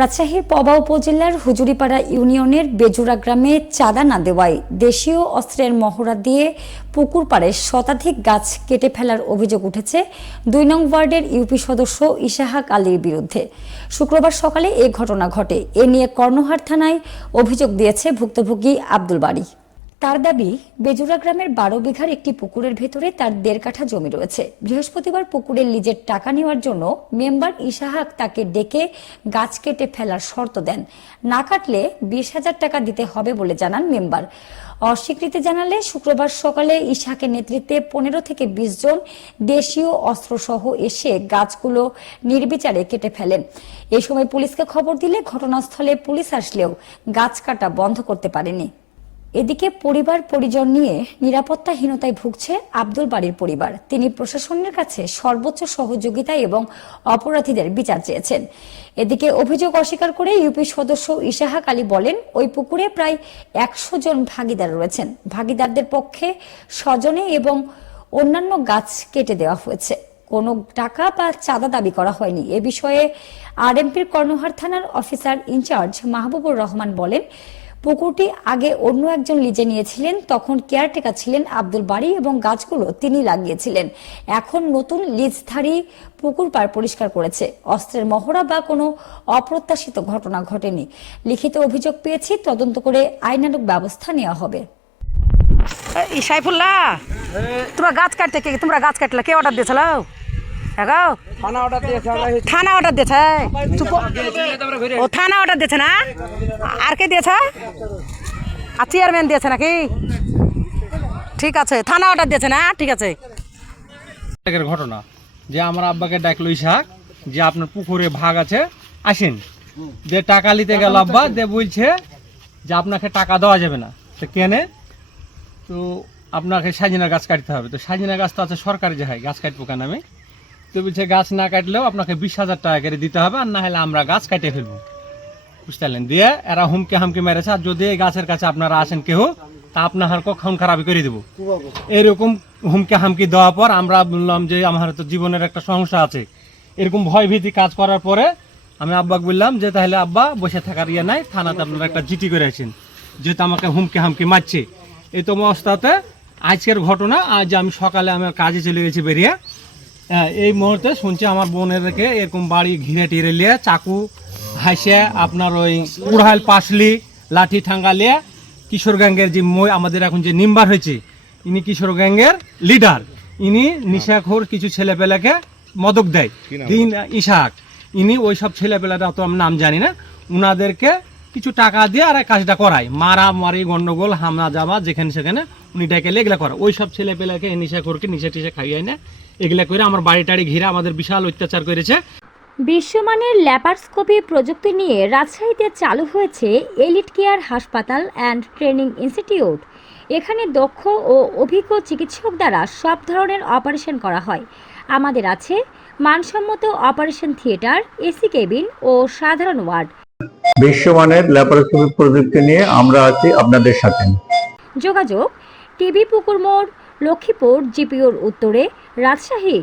রাজশাহীর পবা উপজেলার হুজুরিপাড়া ইউনিয়নের বেজুরা গ্রামে চাঁদা না দেওয়ায় দেশীয় অস্ত্রের মহড়া দিয়ে পুকুর পাড়ে শতাধিক গাছ কেটে ফেলার অভিযোগ উঠেছে দুই নং ওয়ার্ডের ইউপি সদস্য ইশাহাক আলীর বিরুদ্ধে। শুক্রবার সকালে এ ঘটনা ঘটে। এ নিয়ে কর্ণহার থানায় অভিযোগ দিয়েছে ভুক্তভোগী আব্দুল বাড়ি তার দাবি বেজুরা গ্রামের বারো বিঘার একটি পুকুরের ভেতরে তার দেড় কাঠা জমি রয়েছে। বৃহস্পতিবার পুকুরের লিজের টাকা নেওয়ার জন্য মেম্বার ইশাহাক তাকে ডেকে গাছ কেটে ফেলার শর্ত দেন। না কাটলে বিশ হাজার টাকা দিতে হবে বলে জানান মেম্বার। অস্বীকৃতি জানালে শুক্রবার সকালে ইশাকের নেতৃত্বে পনেরো থেকে বিশ জন দেশীয় অস্ত্রসহ এসে গাছগুলো নির্বিচারে কেটে ফেলেন। এ সময় পুলিশকে খবর দিলে ঘটনাস্থলে পুলিশ আসলেও গাছ কাটা বন্ধ করতে পারেনি। এদিকে পরিবার পরিজন নিয়ে নিরাপত্তাহীনতায় ভুগছে আব্দুল বাড়ির পরিবার। তিনি প্রশাসনের কাছে সর্বোচ্চ সহযোগিতা এবং অপরাধীদের বিচার চেয়েছেন। এদিকে অভিযোগ অস্বীকার করে ইউপি সদস্য ইশাহাক আলী বলেন, ওই পুকুরে প্রায় একশো জন ভাগিদার রয়েছেন। ভাগিদারদের পক্ষে স্বজনে এবং অন্যান্য গাছ কেটে দেওয়া হয়েছে। কোনো টাকা বা চাঁদা দাবি করা হয়নি। এ বিষয়ে আরএমপির কর্ণহার থানার অফিসার ইনচার্জ মাহবুবুর রহমান বলেন পুকুরটি আগে অন্য একজন লিজে নিয়েছিলেন, তখন কেয়ারটেকার ছিলেন আব্দুল বাড়ি এবং গাছগুলো তিনি লাগিয়েছিলেন। এখন নতুন লিজধারী পুকুর পার পরিষ্কার করেছে। অস্ত্রের মহড়া বা কোনো অপ্রত্যাশিত ঘটনা ঘটেনি। লিখিত অভিযোগ পেয়েছি, তদন্ত করে আইনানুক ব্যবস্থা নেওয়া হবে। সাইফুল্লাহ, তোমরা গাছ কাটতে কে তোমরা গাছ কাটলে কে অর্ডার দিয়েছিল? এগাও থানা অর্ডার দিয়েছে থানা অর্ডার দিয়েছে চুপ ও থানা অর্ডার দিয়েছে না? আর কে দিয়েছে? আর চেয়ারম্যান দিয়েছে নাকি? ঠিক আছে থানা অর্ডার দিয়েছে না? ঠিক আছে। ঘটনা যে আমার আব্বাকে ডাকলো ইসাক যে আপনার পুকুরে ভাগ আছে আসেন। যে টাকা নিতে গেল আব্বা যে বলছে যে আপনাকে টাকা দেওয়া যাবে না। তো কেনে তো আপনাকে সাজিনা গাছ কাটতে হবে। তো সাজিনা গাছ তো আছে সরকারি জায়গায় গাছ কাটবো কেন আমি? তো বলছে, গাছ না কাটলেও আপনাকে বিশ হাজার টাকা করে দিতে হবে, আর না হলে আমরা গাছ কাটে ফেলব। বুঝতে পারলেন দিয়ে এরা হুমকে হামকে মেরেছে, আর যদি এই গাছের কাছে আপনারা আসেন কেউ তা আপনার কখন খারাপই করে দেবো। এরকম হুমকি হামকি দেওয়ার পর আমরা বললাম যে, আমার তো জীবনের একটা সমস্যা আছে। এরকম ভয় ভীতি কাজ করার পরে আমি আব্বাকে বললাম যে, তাহলে আব্বা বসে থাকার ইয়ে নাই, থানাতে আপনারা একটা জিটি করে আছেন যেহেতু আমাকে হুমকি হামকি মারছে। এই তো অবস্থাতে আজকের ঘটনা, আজ আমি সকালে আমার কাজে চলে গেছি বেরিয়ে। এই মুহূর্তে শুনছি আমার বোনেরকে এরকম বাড়ি ঘিরে টিরে লিয়ে চাকু হাসে আপনার ওই কুড়াল পাশলি লাঠি ঠাঙ্গা কিশোর গ্যাংয়ের যে মই আমাদের এখন যে নিম্বার হয়েছে ইনি কিশোর গ্যাংয়ের লিডার ইনি নিশাখোর কিছু ছেলেপেলেকে মদক দেয়। দিন ইশাক। ইনি ওই সব ছেলেপেলেরা তো আমি নাম জানি না। উনাদেরকে কিছু টাকা দিয়ে আর কাজটা করায়। মারা মারি গন্ডগোল হামলা যাওয়া যেখানে সেখানে উনি ডেকে এগুলা করে ওই সব ছেলেপেলেকে নিশাখোরকে নিশা টিশা খাইয়ে না এগুলা করে আমার বাড়ি টাড়ি ঘিরে আমাদের বিশাল অত্যাচার করেছে। বিশ্বমানের ল্যাপারস্কোপি প্রযুক্তি নিয়ে রাজশাহীতে চালু হয়েছে এলিট কেয়ার হাসপাতাল অ্যান্ড ট্রেনিং ইনস্টিটিউট। এখানে দক্ষ ও অভিজ্ঞ চিকিৎসক দ্বারা সব ধরনের অপারেশন করা হয়। আমাদের আছে মানসম্মত অপারেশন থিয়েটার এসি কেবিন ও সাধারণ ওয়ার্ড। বিশ্বমানের ল্যাপারোস্কোপি প্রযুক্তি নিয়ে আমরা আছি আপনাদের সাথে। যোগাযোগ টিভি পুকুর মোড় লক্ষ্মীপুর জিপিওর উত্তরে রাজশাহী?